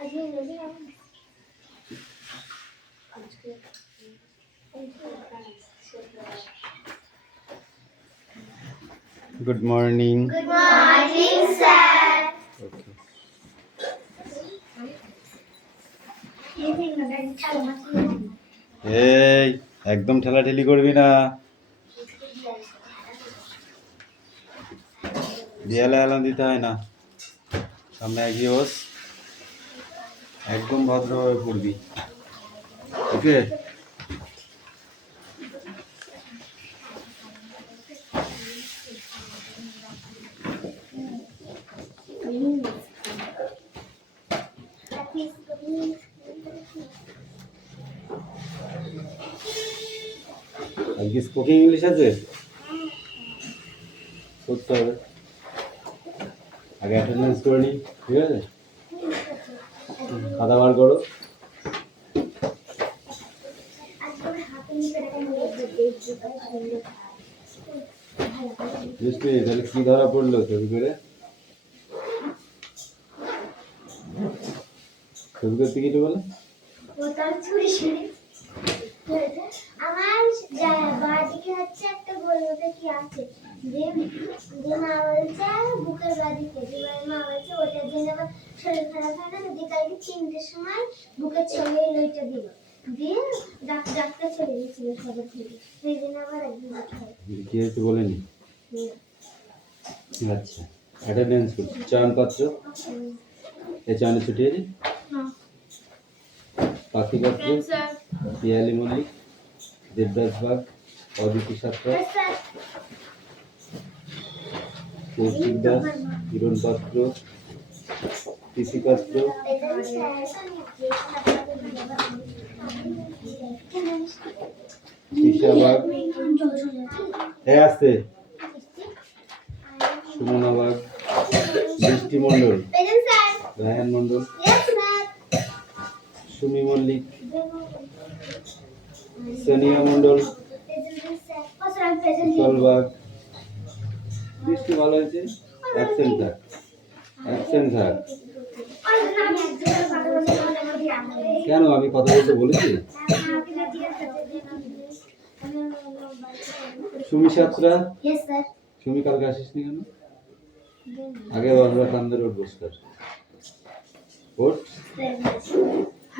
Good morning. Good morning, sir. Okay. এই একদম ঠেলাঠেলি করবি না, দেয়ালে হেলান দিতে হয় না। সামনে এগিয়ে বস, একদম ভদ্রভাবে পড়বি। ওকে? আজকে স্পোকিং ইংলিশ আছে, করতে হবে। আগে অ্যাটেন্ডেন্স করে নি, ঠিক আছে? খাতা বার করো। তাহলে কি ধরা পড়লো ছবি করে? ছবি করতে কি বলে? আমার বাদিকে হচ্ছে একটা গোলমতো কি আছে, যে মা বলছে বুকের বাদিকে, মা বলছে ওটার জন্য আবার শরীর খারাপ হয় না, যদি কালকে 3টের সময় বুকের সঙ্গে লইটা দিল, দিয়ে ডাক্তার চলে গেছিল সবার থেকে, সেই দিন আবার একদিন কি হয়েছে বলেনি? আচ্ছা, অ্যাটেন্ডেন্স করছি। চয়নপত্র, এই চয়নে ছুটি আছে? পাখিপত্র, পিয়ালি মল্লিক, দেবদাস বাগ, অদিতি সাত্রা, কৌশিক দাস, হিরণ পাত্র, তিথি পাত্র, ঈশা বাগ, আসছে সুমনা বাগ, বৃষ্টি মণ্ডল, রায়হান মণ্ডল, সুমি মল্লিক, সানিয়া মণ্ডল, কুশল বাগ। বৃষ্টি ভালো হয়েছে, অ্যাবসেন্ট থাক, অ্যাবসেন্ট থাক। কেন, আমি কথা বলতে বলেছি? সুমি সাতরা, সুমি কালকে আসিসনি কেন? আগে বাংলা কান্দের ওট বসকার ওট।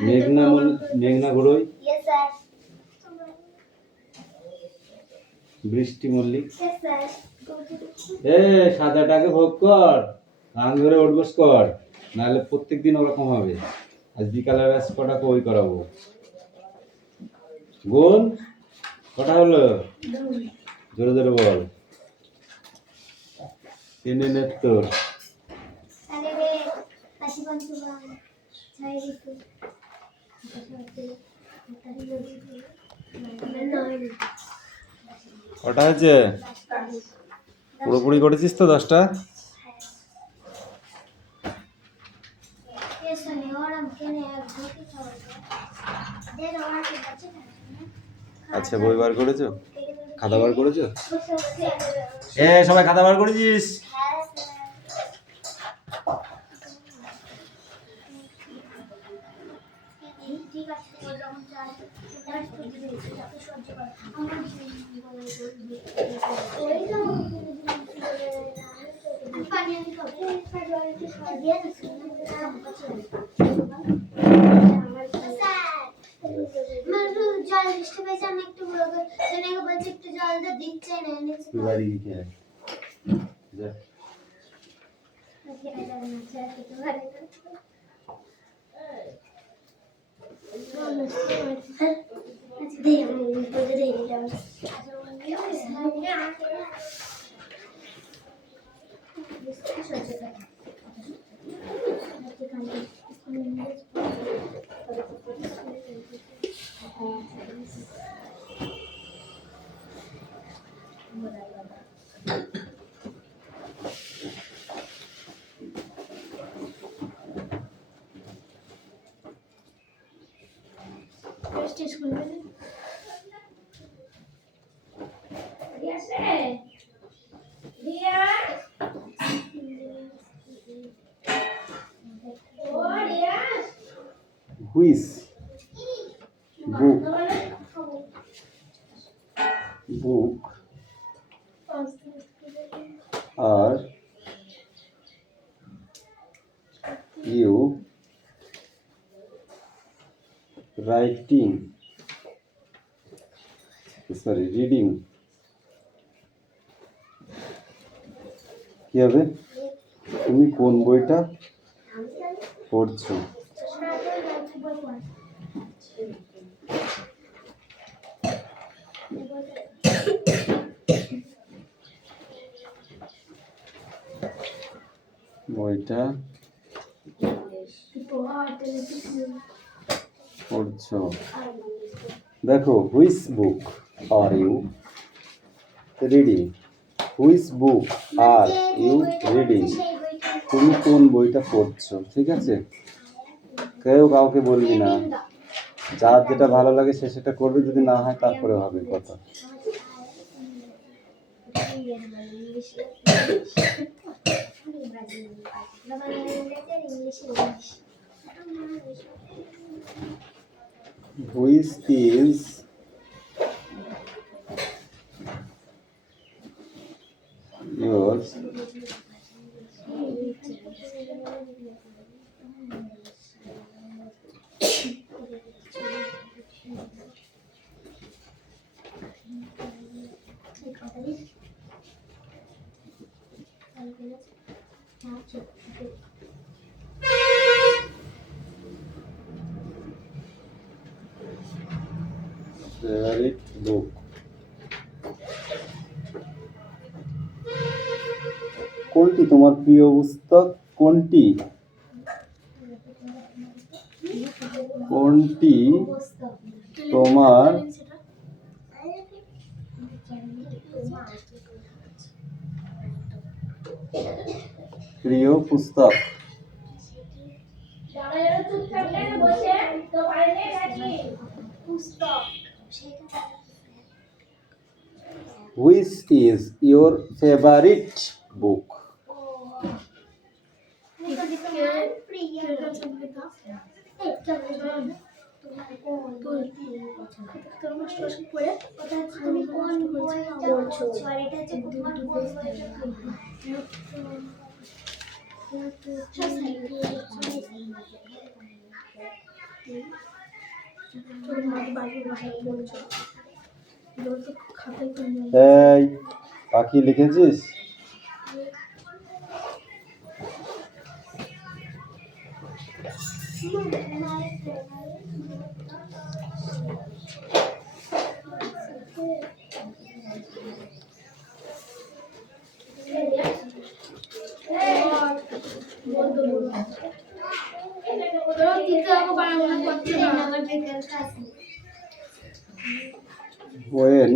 মেঘনা ঘোড়ই, বৃষ্টি মল্লিক। সাদাটাকে ভোগ কর, গান ধরে উঠবস কর, নাহলে প্রত্যেকদিন ওরকম হবে। আজ বিকালের ব্যাস কটা কই করাবো? গুণ কটা হলো? জোরে জোরে বল। 3 তোর কটা হয়েছে? পুরোপুরি করেছিস তো 10টা? আচ্ছা, বই বার করেছো? খাতা বার করেছো? সবাই খাতা বার করেছিস? জল বৃষ্টি পেয়েছে, আমি একটু বলছি একটু জল দিচ্ছে না, বাড়ি গিয়ে which book book are you writing reading কি হবে? তুমি কোন বইটা পড়ছো? বইটা পড়ছো। দেখো, which book are you reading? Which book are you reading? তুমি কোন বইটা পড়ছো? ঠিক আছে, কেউ কাউকে বলবি না, যার যেটা ভালো লাগে সে সেটা করবে, যদি না হয় তারপরে হবে কথা। Which is your favourite book? কোনটি তোমার প্রিয় পুস্তক? কোনটি কোনটি তোমার প্রিয় পুস্তক? Which is your favorite book? তুমি কোন বইটা পড়ছো? আর এটা হচ্ছে তোমার কোন বইটা এই পাখি লিখেছিস? When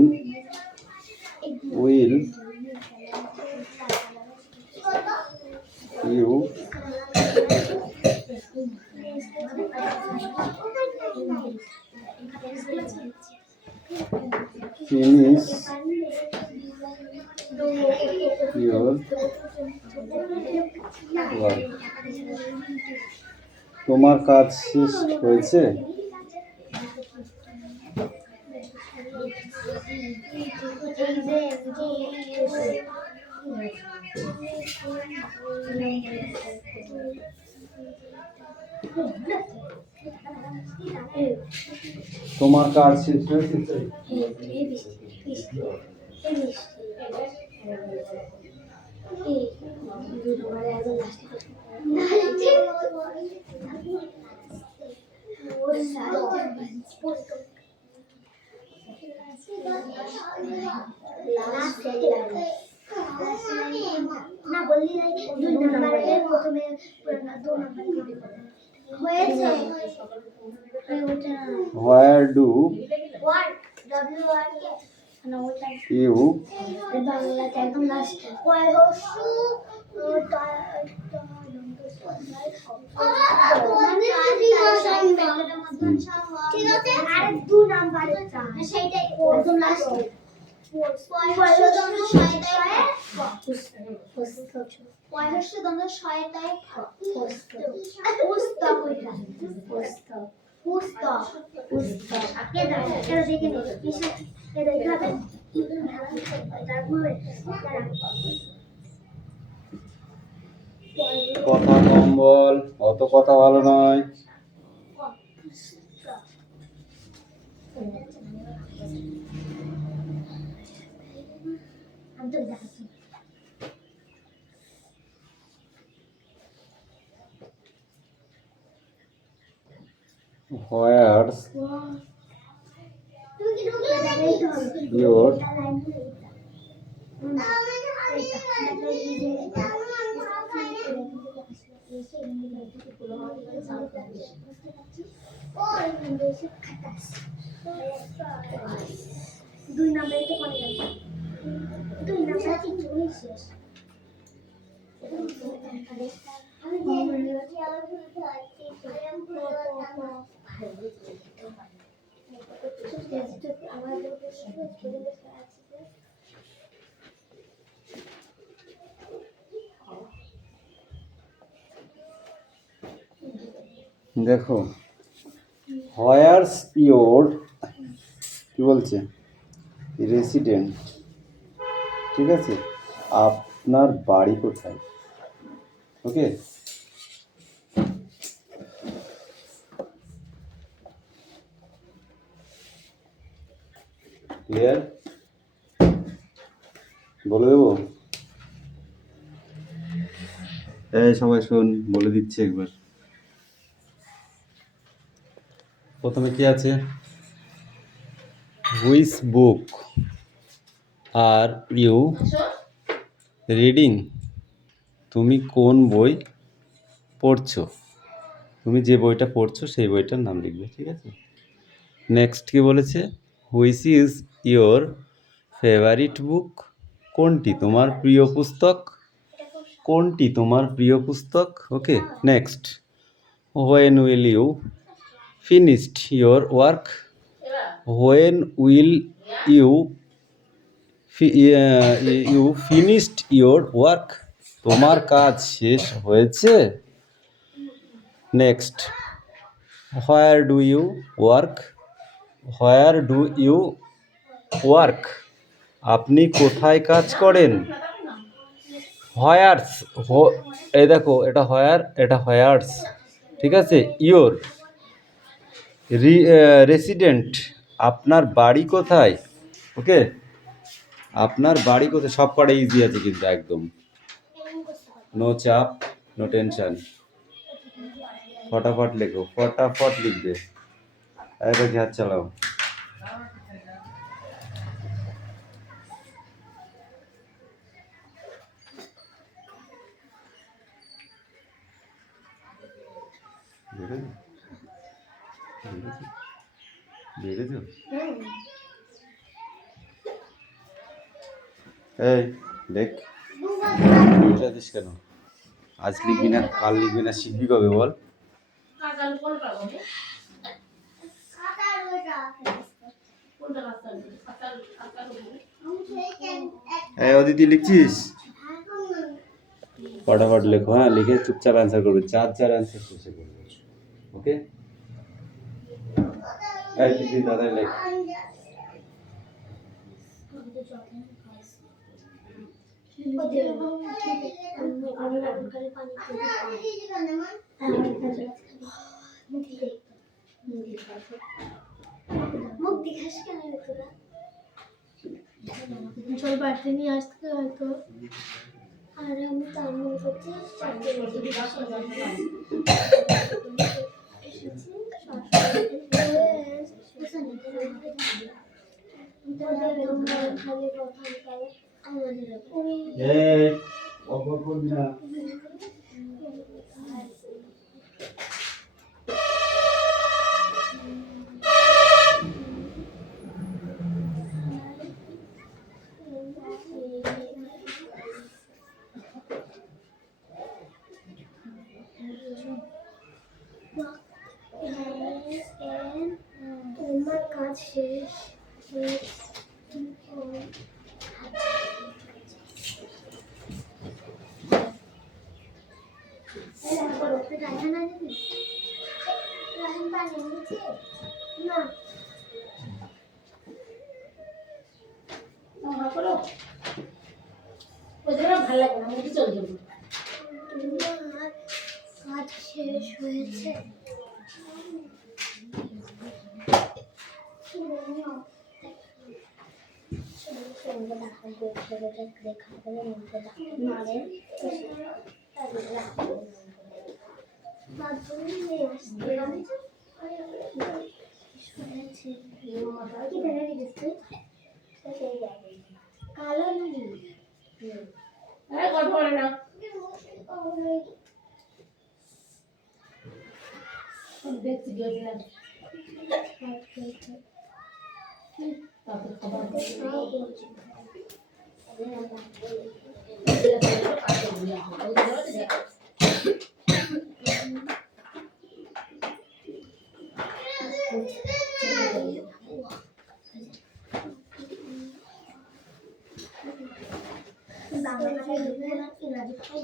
will you finish your work? তোমার কাজ শেষ হয়েছে? তোমার কাজ শেষ হয়েছে? না বললি দুই নাম্বারের প্রথমে দু নাম্বার হয়েছে। Where do work W R কে না ওটা you বাংলাতে একদম লাস্ট কয় হসু ঠিক আছে, আর দু নাম্বারের সেইটাই একদম লাস্ট পুস্তক এটা দেখে নে এটা এইভাবে তারপরে কথা কম বল, অত কথা ভালো নয়। আমি তো দেখাচ্ছি হোয়ারস তুমি কি ঢুকলে দেখাই তো হবে ইয়োর দুই নাম্বার এটা কোন গেল দুই নাম্বার চিত্র শেষ আমি দেখো, হোয়ারস ইয়োর কি বলছে, রেসিডেন্ট, ঠিক আছে, আপনার বাড়ি কোথায়, ওকে। ক্লিয়ার? বলে দেবো? এই সবাই শোন, বলে দিচ্ছি একবার। প্রথমে কি আছে, which book are you reading, তুমি কোন বই পড়ছো, তুমি যে বইটা পড়ছো সেই বইটার নাম লিখবে, ঠিক আছে। নেক্সট কি বলেছে, which is your favourite book, কোনটি তোমার প্রিয় পুস্তক, কোনটি তোমার প্রিয় পুস্তক, okay. Next, when will you finished your work, when will you you finished your work, তোমার কাজ শেষ হয়েছে। Next, where do you work, where do you work, আপনি কোথায় কাজ করেন। হোয়ার্স, এই দেখো এটা হোয়ার, এটা হোয়ার্স, ঠিক আছে। ইয়োর রেসিডেন্ট, আপনার বাড়ি কোথায়, ওকে। আপনার বাড়ি কোথায়, সব কটা ইজি আছে কিন্তু একদম, নো চাপ, নো টেনশন। ফটাফট লেখো, ফটাফট লিখবে। এবার হাত চালাও। এই লেখ, বুঝাতিস কেন, আজ লিখবি না, কাল লিখবি না, শিখবি কবে বল। এই অদিতি লিখছিস, ফটাফট লেখো, হ্যাঁ, লিখে চুপচাপ অ্যান্সার করবে, চার অ্যান্সার শেষে করবে, ওকে। এই তুই দাদা লেখ। মুখ দেখাস কেন তোরা চল বাড়িতে নিয়ে আসতে হয়তো। আর আমি তো আমি করছি তোমার কাজ শেষ না আমার কাজ শেষ হয়েছে। কালো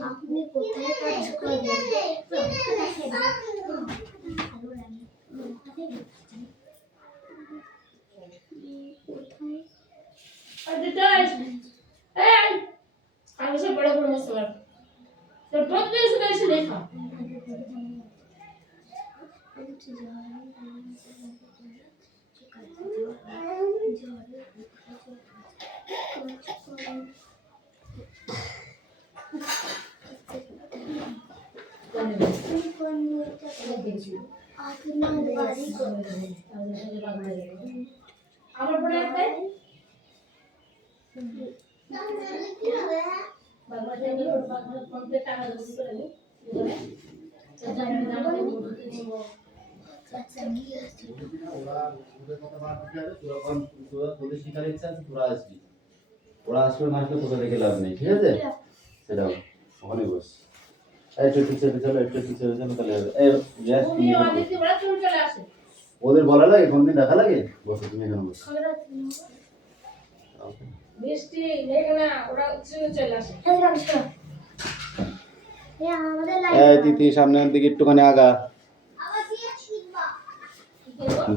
আপনি কোথায় কাজ করেন? আপনার বাড়ি কোথায়? আমার পরে একটা ওরা আসবে না আসলে তোকে দেখে লাভ নেই, ঠিক আছে? সেটাও ওখানে বস। একটু পিছিয়ে চলো, একটু পিছিয়ে চলো, তাহলে হবে। এই গ্যাস নিয়ে বসো। ওদের বলা লাগে, কোনদিন দেখা লাগে? বসো, তুমি এখানে বসো। বৃষ্টি মেঘনা ওরা চলে আসে। এই তিথি সামনের দিকে একটুখানি আগা,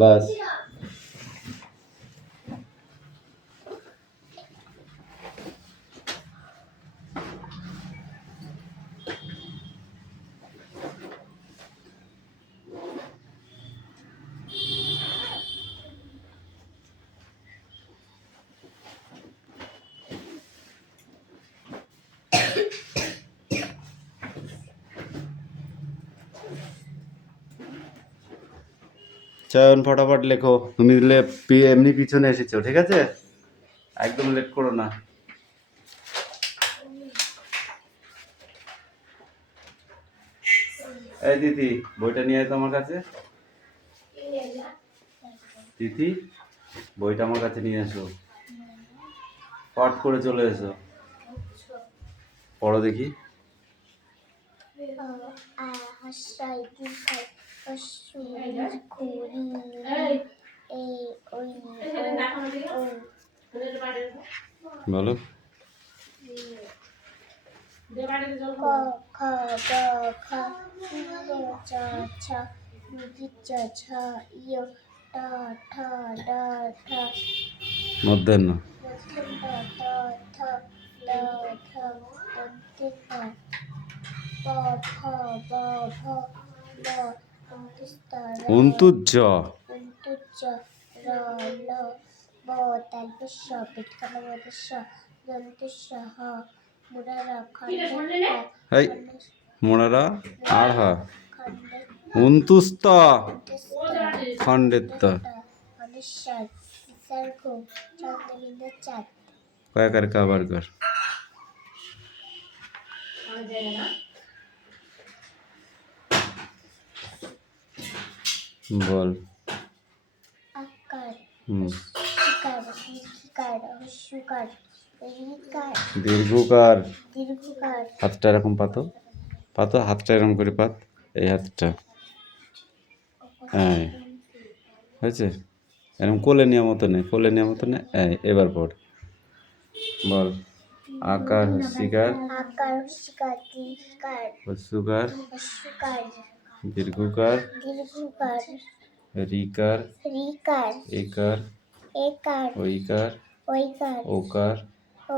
বাস। চয়ন ফটাফট লেখো, তুমি এমনি পিছনে এসেছো, ঠিক আছে? একদম লেট করো না। এই দিদি বইটা নিয়ে আয় তো আমার কাছে। দিদি বইটা আমার কাছে নিয়ে এসো, পাঠ করে চলে এসো, পড়ো দেখি। বলো। মধ্যাহ্ন। অন্তুজ মোড়ারা আড়হা অন্তুস্ত খণ্ডেত্ব কয়াকার কাবার কর। বল। দীর্ঘকার। হাতটা এরকম পাতো, পাতো হাতটা এরকম করে পাত, এই হাতটা, হ্যাঁ হয়েছে। এরকম কোলে নেওয়ার মতো নেই, কোলে নেওয়ার মতো নেই। এবার পড়, বল। আকার হস্যিকার হস্যকার দীর্ঘকার রিকার একার ঐকার ওইকার ওকার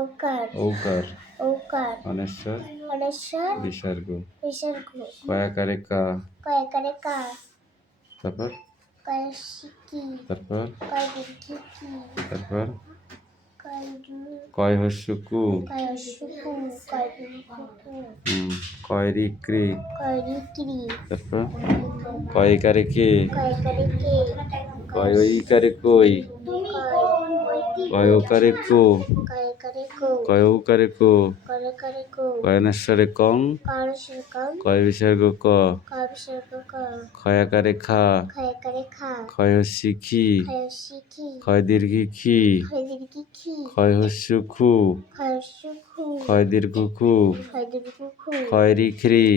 ওকার ঔকার ওকার অনেশ্বর অনেশ্বর বিসর্গ বিসর্গ কয়াকারে কা কয়কারে কা তারপর কয়শিকি তারপর কয়দিকি তারপর কয়দু কয় হস্যকু কয়শুকু কয়দুকুকু কয়রি ক্রি কয়রিক্রি তারপর কয়কারে কে কয়কারে কে কয়ইকারে কই কয়কারে কো কয়কারে কো কয়ৌকারে কো করকারে কো কয়নেশ্বরে কং কারশকম কয় বিসর্গ ক কয়বিসর্গ ক ক্ষয়াকারে খা কয়কারে খা ক্ষয় হস্যি খি কয়শিকি ক্ষয় দীর্ঘি খি কয়দিকি কি ক্ষয় হস্য খু কয়শুকু ক্ষয় দীর্ঘ খু কয়দিকুকু ক্ষয়রি খ্রি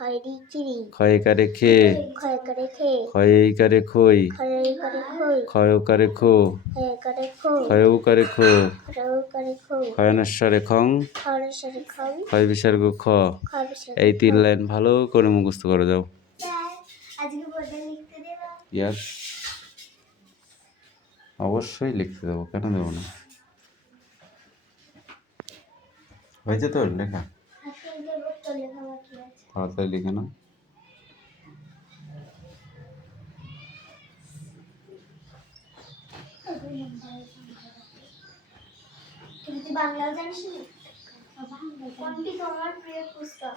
কয়রিক্রি ক্ষয়কারে খে কয়কারে খে ক্ষয়ইকারে খই কয়কারে খই ক্ষয়কারে খো কয়কারে খো ক্ষয়ৌকারে খো কয়কারে খো ক্ষয়নেশ্বরে খং খরশরে খম ক্ষয় বিসর্গ খ কয়বিসর্গ এই 3 লাইন ভালো করে মুখস্থ করে যাও। স্যার আজকে বোর্ডে লিখতে দেবা ইয়াস অবশ্যই লিখতে দেবো, কেন দেবো না। হয়েছে তোর লেখা? আজকে দেব তো লেখা বাকি আছে তাড়াতাড়ি লিখে নাও। তুই বাংলাও জানিস না? কোনটি তোমার প্রিয় পুস্তক?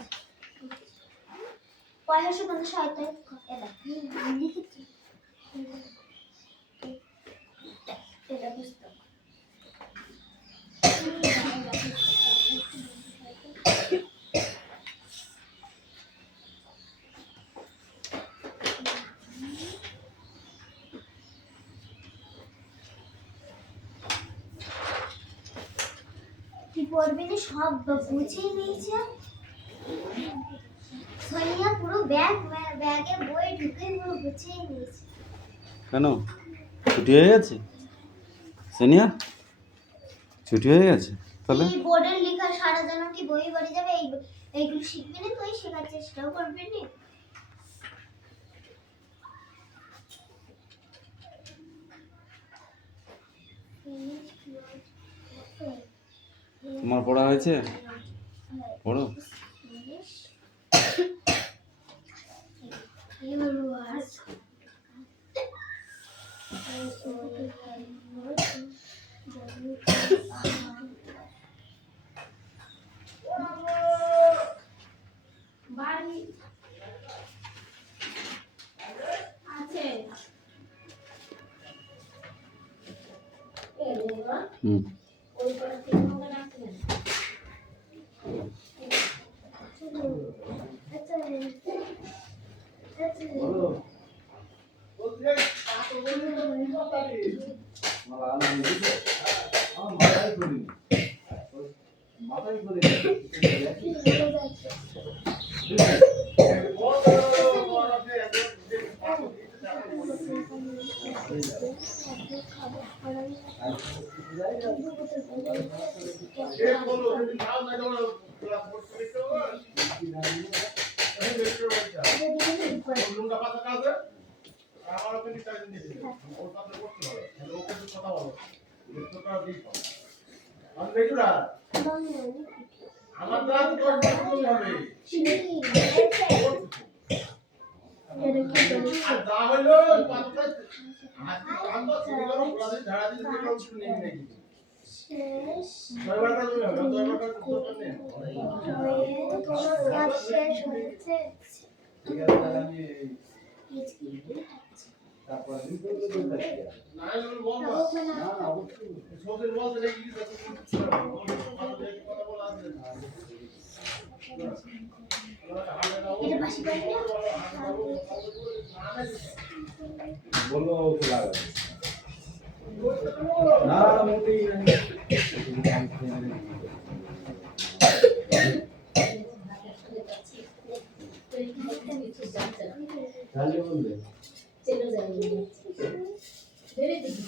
পয়সা বন্ধু সাহিত্য এটা লিখেছি এটা পুস্তক তুই পড়বি না, সব গুছিয়ে নিয়েছে সোনিয়া, পুরো ব্যাগে বই ঢুকে পুরো গুছিয়ে নিয়েছে। কেন ছুটি হয়ে গেছে? সোনিয়া ছুটি হয়ে গেছে তাহলে? এই বোর্ডের লেখা সারা জানো কি বই বাড়ি যাবে, এইগুলো শিখবি না, তুই শেখার চেষ্টাও করবি না। তোমার পড়া হয়েছে? পড়ো। বাড়ি আছে এই রে মা, ওই পাড়া থেকে আমাকে ডাকতে না। শেষ হয়েছে। এটা বাসি পাই বলো ওকে লাগাবে না মোটেই না। তাহলে বলবে চলে যাবে বেরে দিবি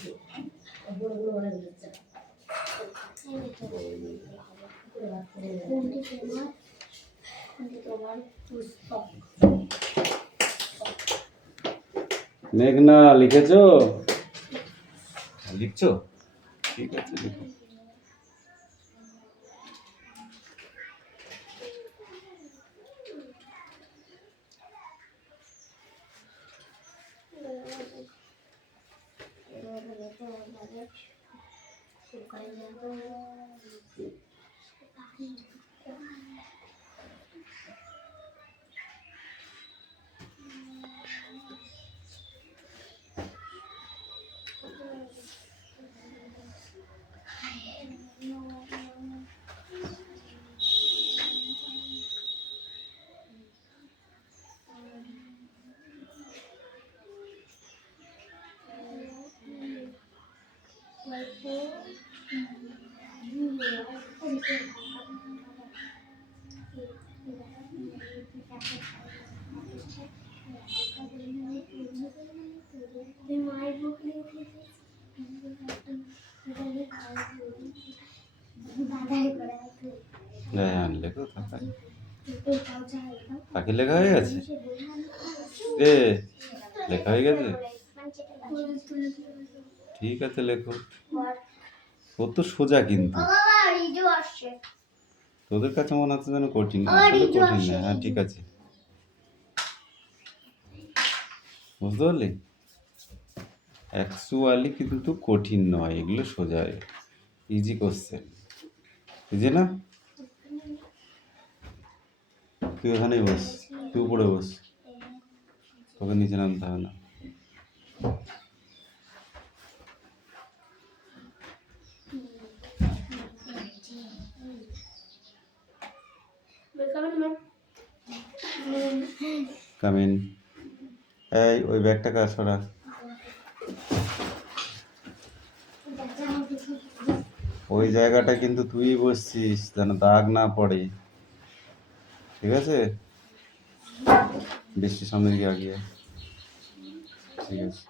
বড় বড় অনেক বাচ্চা কোনটি তোমার পুস্তক? মেঘনা লিখেছো? লিখছো? ঠিক আছে লেখো। মায়ের বুক লিখে বাধাই করে হ্যাঁ লেখো তাড়াতাড়ি। পাখি লেখা হয়ে গেছে? এ লেখা হয়ে গেছে? ঠিক আছে লেখো। ও তো সোজা কিন্তু তোদের কাছে মনে হচ্ছে যেন কঠিন, আসলে কঠিন না। হ্যাঁ ঠিক আছে, বুঝতে পারলি? অ্যাকচুয়ালি কিন্তু কঠিন নয়, এগুলো সোজা, ইজি কোশ্চেন, বুঝলি না? তুই ওখানেই বস, তুই উপরে বস, তোকে নিচে নামতে হবে না। কামিন। এই ওই ব্যাগটা কার সরা। ওই জায়গাটা কিন্তু তুই বসছিস, যেন দাগ না পড়ে, ঠিক আছে? বৃষ্টির সামনে দিকে আগিয়ে, ঠিক আছে।